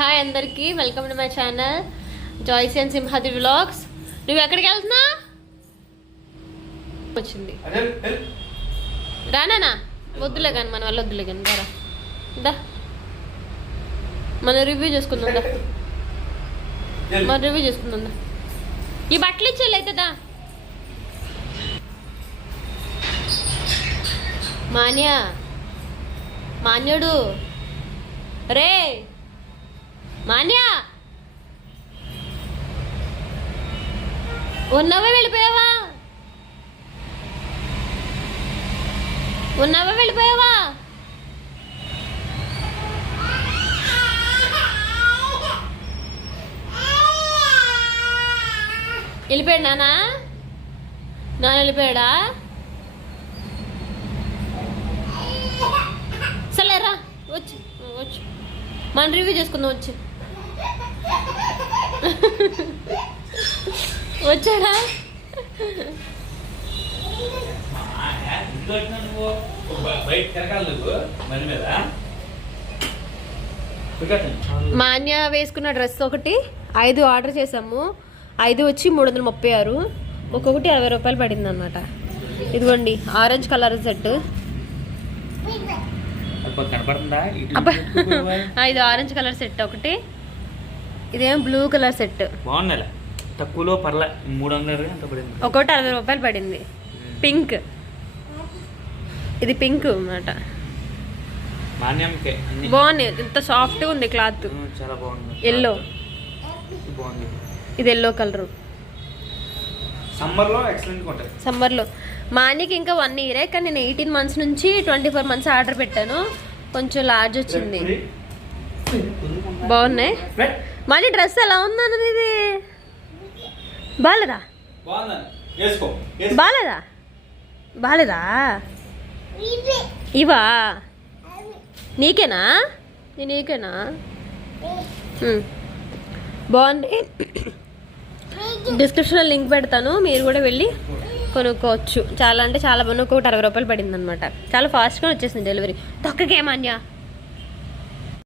Hi అందరికి. Welcome to my channel జాయ్స్ and సింహాది వ్లాగ్స్ నువ్వు ఎక్కడికి వెళ్తున్నా? వచ్చింది. రానా వద్దులే కానీ మన వల్ల వద్దులే కానీ రా దా. మనం రివ్యూ చేసుకుందాం దా. మనం రివ్యూ చేసుకుందాం దా. ఈ బట్టలు ఇచ్చేళ్ళు అయితే దా. మాన్యా. మాన్యుడు. రే మాన్యా! ఉన్నావా వెళ్ళిపోయావా? ఉన్నావా వెళ్ళిపోయావా? వెళ్ళిపోయాడు నానా? నాన్న వెళ్ళిపోయాడా? సరే రా వచ్చి వచ్చి. మనం రివ్యూ చేసుకుందాం వచ్చి. వచ్చాడా? మాన్య వేసుకున్న డ్రెస్ ఒకటి ఐదు ఆర్డర్ చేసాము. ఐదు వచ్చి మూడు వందల ముప్పై ఆరు. ఒక్కొక్కటి అరవై రూపాయలు పడింది అనమాట ఇదిగోండి ఆరెంజ్ కలర్ సెట్. ఇది ఆరెంజ్ కలర్ సెట్ ఒకటి. ఇదేం బ్లూ కలర్ సెట్ బాగుంది తక్కువలో పర్లే. మూడు వందలు ఒక్కొక్కటి అరవై రూపాయలు పడింది. పింక్ ఇది పింక్ అన్నమాట. బాగుంది ఇంత సాఫ్ట్గా ఉంది క్లాత్ ఉమ్, చాలా బాగుంది. Yellow. ఇది ఎల్లో కలర్ సమ్మర్లో ఎక్సలెంట్ సమ్మర్లో మానికి ఇంకా వన్ ఇయరే కానీ నేను ఎయిటీన్ మంత్స్ నుంచి ట్వంటీ ఫోర్ మంత్స్ ఆర్డర్ పెట్టాను. కొంచెం లార్జ్ వచ్చింది. బాగున్నాయి. మనీ డ్రెస్ ఎలా ఉందన్నది ఇది బాలేదా. బాలేదా? బాలేదా? ఇవా? నీకేనా? నీకేనా. బాగుంది. డిస్క్రిప్షన్లో లింక్ పెడతాను. మీరు కూడా వెళ్ళి కొనుక్కోవచ్చు. చాలా అంటే చాలా బాగుంది ఒక్కొక్కటి అరవై రూపాయలు పడింది అనమాట చాలా ఫాస్ట్గా వచ్చేసింది డెలివరీ. తొక్కకేమాన్యా?